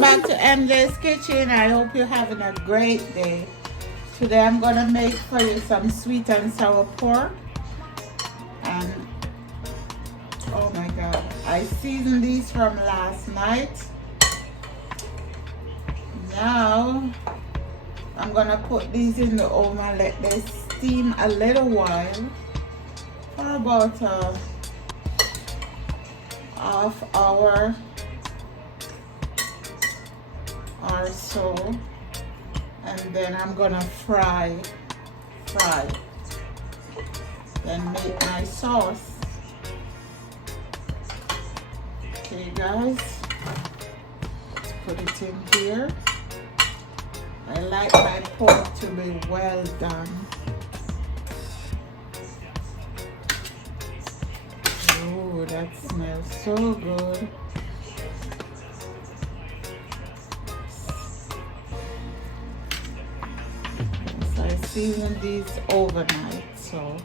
Welcome back to MJ's Kitchen. I hope you're having a great day. Today I'm gonna make for you some sweet and sour pork. And oh my god, I seasoned these from last night. Now I'm gonna put these in the oven and let them steam a little while for about a half hour or so, and then I'm gonna fry, then make my sauce. Okay guys, let's put it in here. I like my pork to be well done. Oh, that smells so good. So I seasoned these overnight, so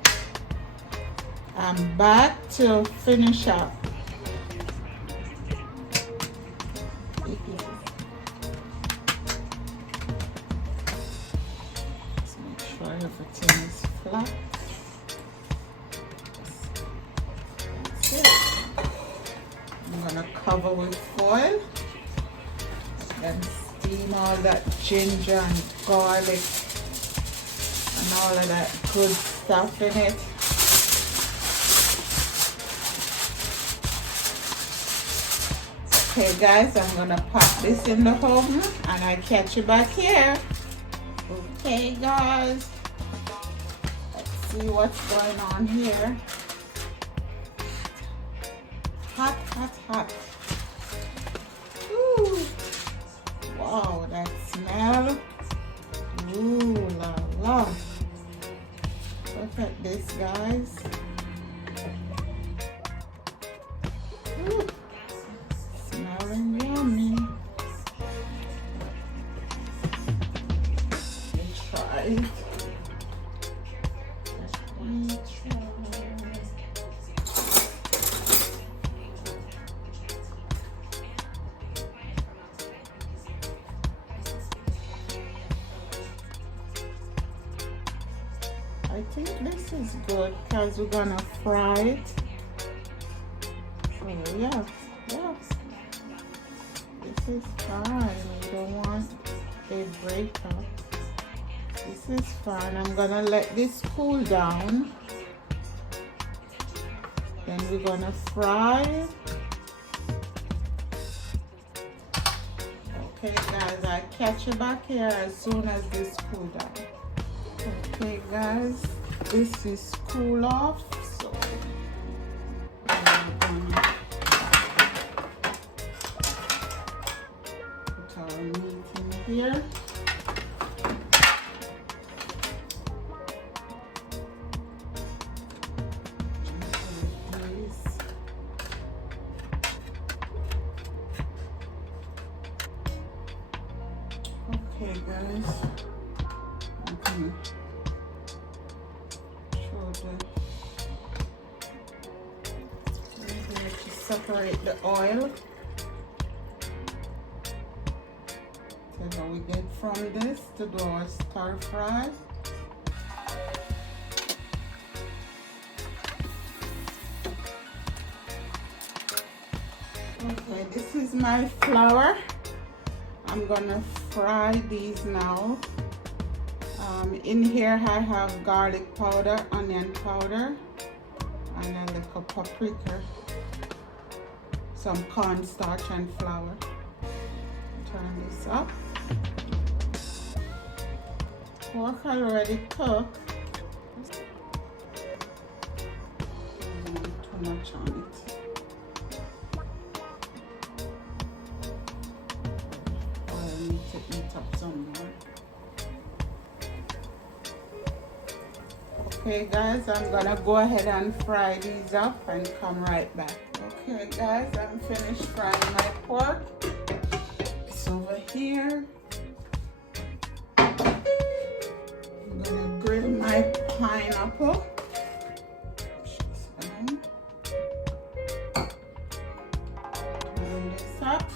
I'm back to finish up. Let's make sure everything is flat. That's it. I'm gonna cover with foil and steam all that ginger and garlic and all of that good stuff in it. Okay guys, I'm gonna pop this in the oven and I catch you back here. Okay guys, let's see what's going on here. Hot, hot, hot. Ooh. Wow, that smell. Ooh la la. Look at this guys. Ooh. Smelling yummy. Let's try it. I think this is good because we're gonna fry it. So yeah. This is fine. We don't want a breakup. This is fine. I'm gonna let this cool down. Then we're gonna fry. Okay guys, I'll catch you back here as soon as this cool down. Okay guys, this is cool off, so I'm gonna put our meat in here. Okay guys, I'm gonna separate the oil. So now we get from this to do our stir fry. Okay, this is my flour. I'm gonna fry these now. In here I have garlic powder, onion powder, and a little paprika, some cornstarch and flour. Turn this up. Pork already cooked. Too much on it. I need to eat up some more. Okay guys, I'm gonna go ahead and fry these up and come right back. Okay guys, I'm finished frying my pork. It's over here. I'm gonna grill my pineapple. Turn this up.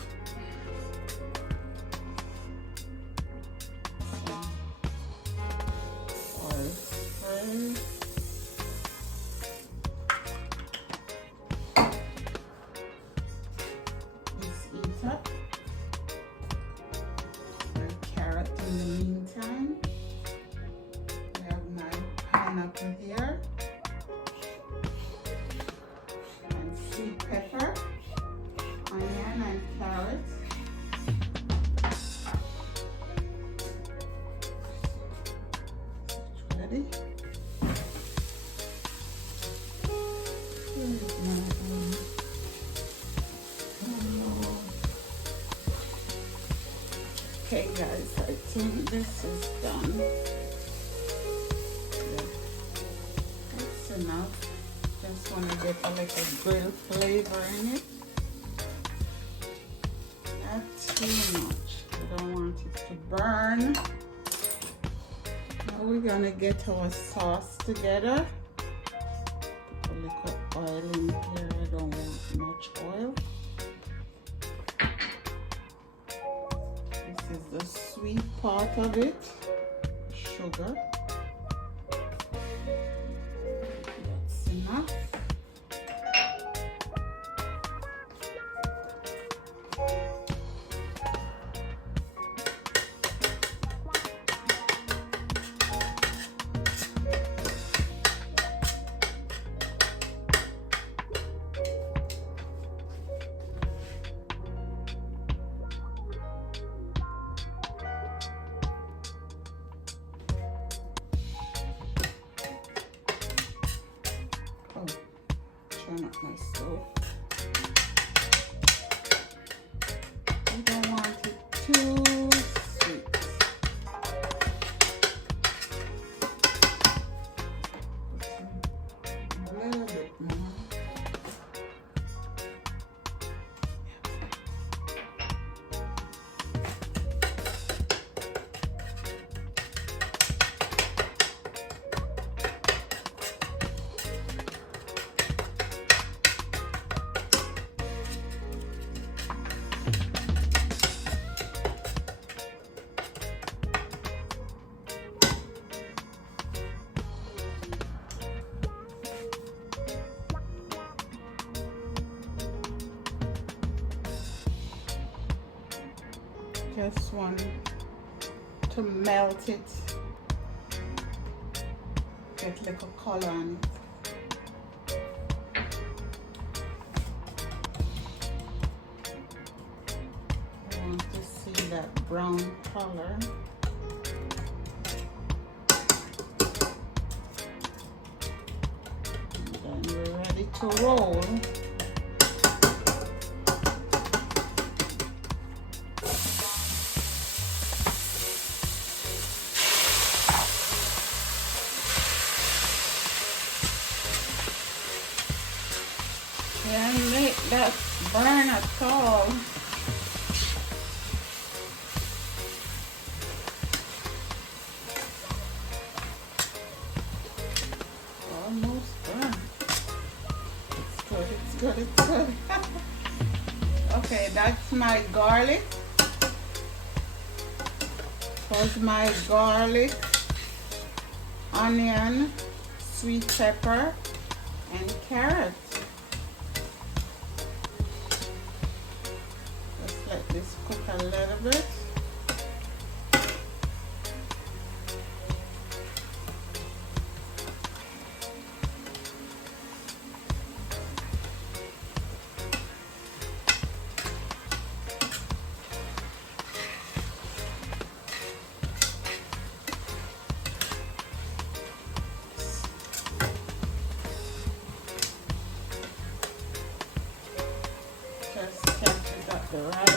Okay guys, I think this is done. Yeah, that's enough. Just want to get a little grill flavor in it. Not too much. I don't want it to burn. Now we're gonna get our sauce together. Put a little oil in here. I don't want much oil. This is the sweet part of it. Sugar. That's enough. Turn up my stove. You don't want it too sweet. A little bit more. Just want to melt it, get a little color on it. I want to see that brown color. And then we're ready to roll. Can't make that burn at all. Almost done. It's good, it's good, it's good. Okay, that's my garlic. Here's my garlic, onion, sweet pepper, and carrot. Let this cook a little bit. Just check it up the right.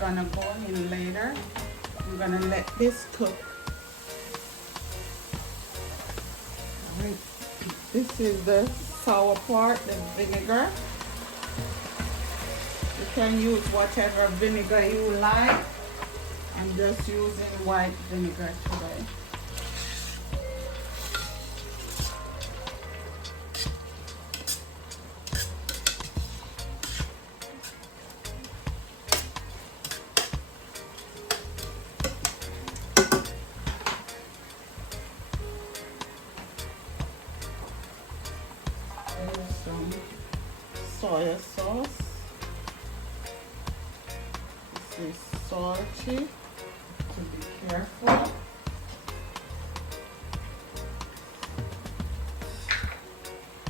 Gonna go in later. I'm gonna let this cook. Alright, this is the sour part, the vinegar. You can use whatever vinegar you like. I'm just using white vinegar today. Some soy sauce. This is salty, to be careful.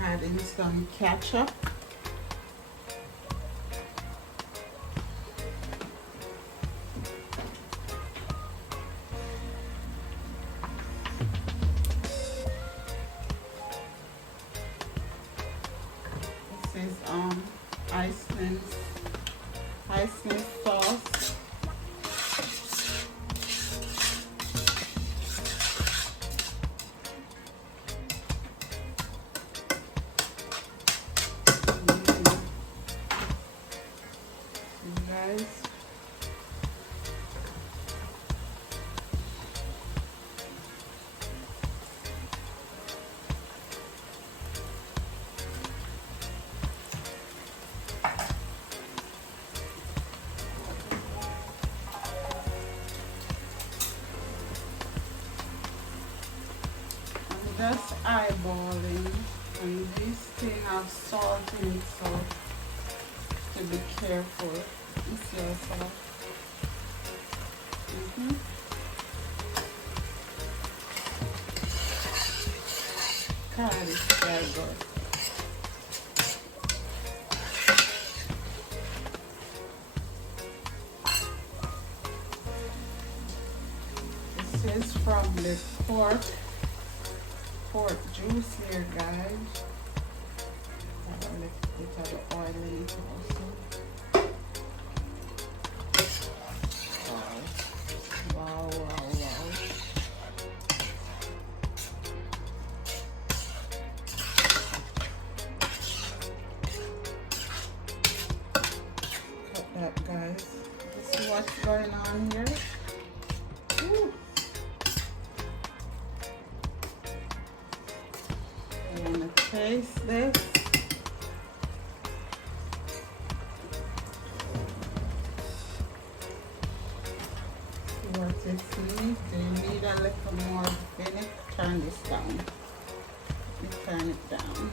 Adding some ketchup. is Hoisin sauce. Guys, I'm just eyeballing, and this thing have salt in it, so to be careful. It's your salt. God, it's very good. This is from the pork juice here, guys. Have a little bit of the oil in it also. Wow, wow, wow. Cut that, guys. This is what's going on here. Woo. I want to taste this. What it needs. Do you need a little more vinegar? Turn this down. Let me turn it down.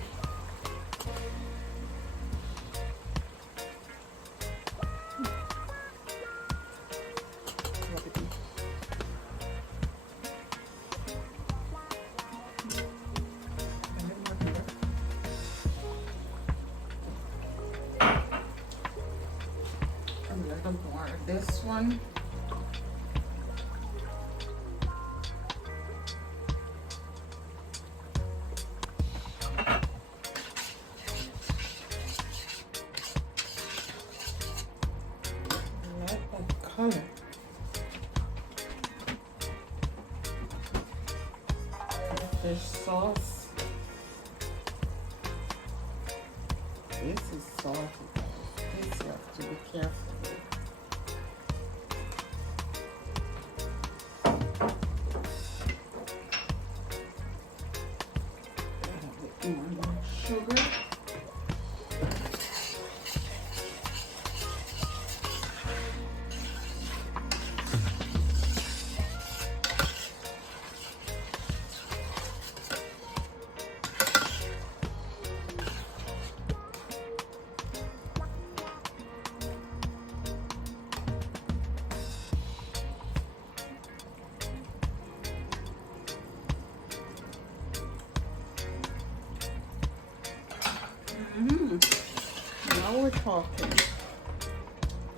A little more of this one. Color. Fish sauce. This is salty. This you have to be careful with. Add a bit more sugar. Now we're talking.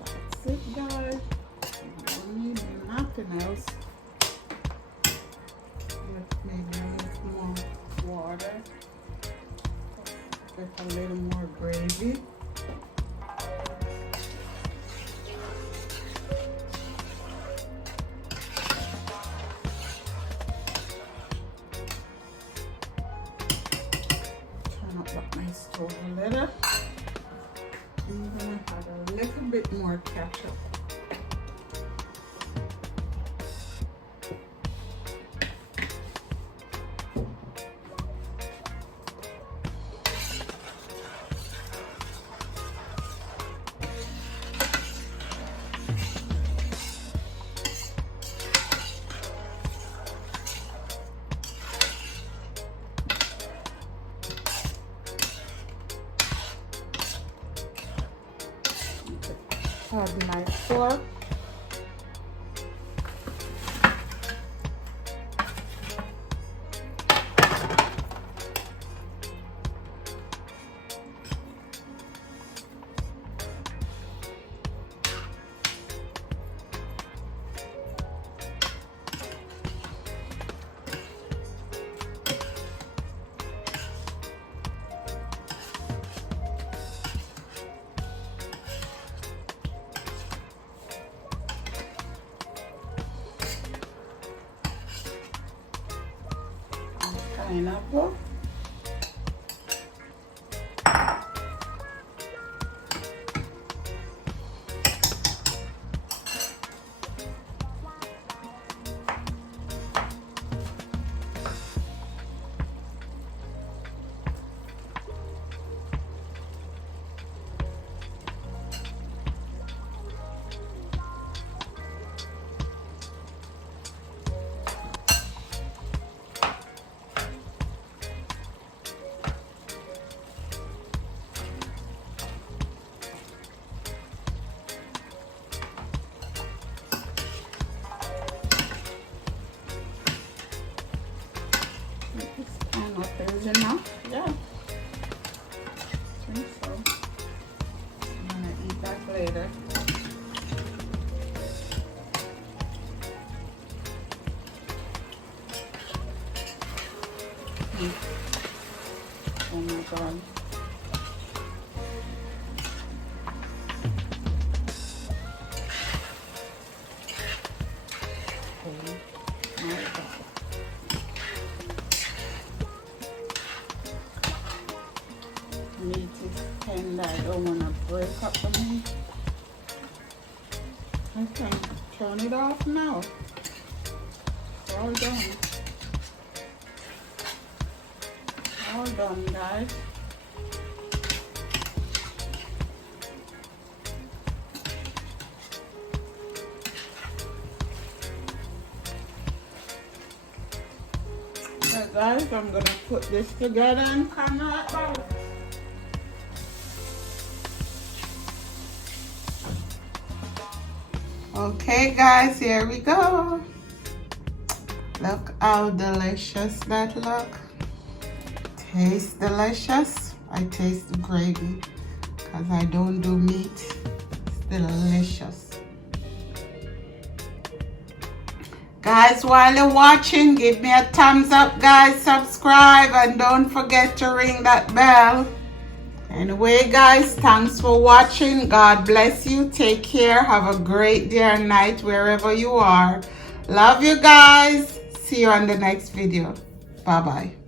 That's it, guys. You don't need nothing else. Maybe a little more water. Get a little more gravy. Turn up my stove a little. I'm gonna add a little bit more ketchup. Add my pork. pineapple. Is enough? Yeah, I think so. I'm gonna eat that later. Oh my god. Oh my god. Meat is tender. I don't want to break up the meat. I can turn it off now. It's all done. All done, guys. So guys, I'm gonna put this together and come right back. Okay guys, here we go. Look how delicious that look. Tastes delicious. I taste the gravy because I don't do meat. It's delicious. Guys, while you're watching, give me a thumbs up, guys. Subscribe and don't forget to ring that bell. Anyway, guys, thanks for watching. God bless you. Take care. Have a great day or night wherever you are. Love you guys. See you on the next video. Bye-bye.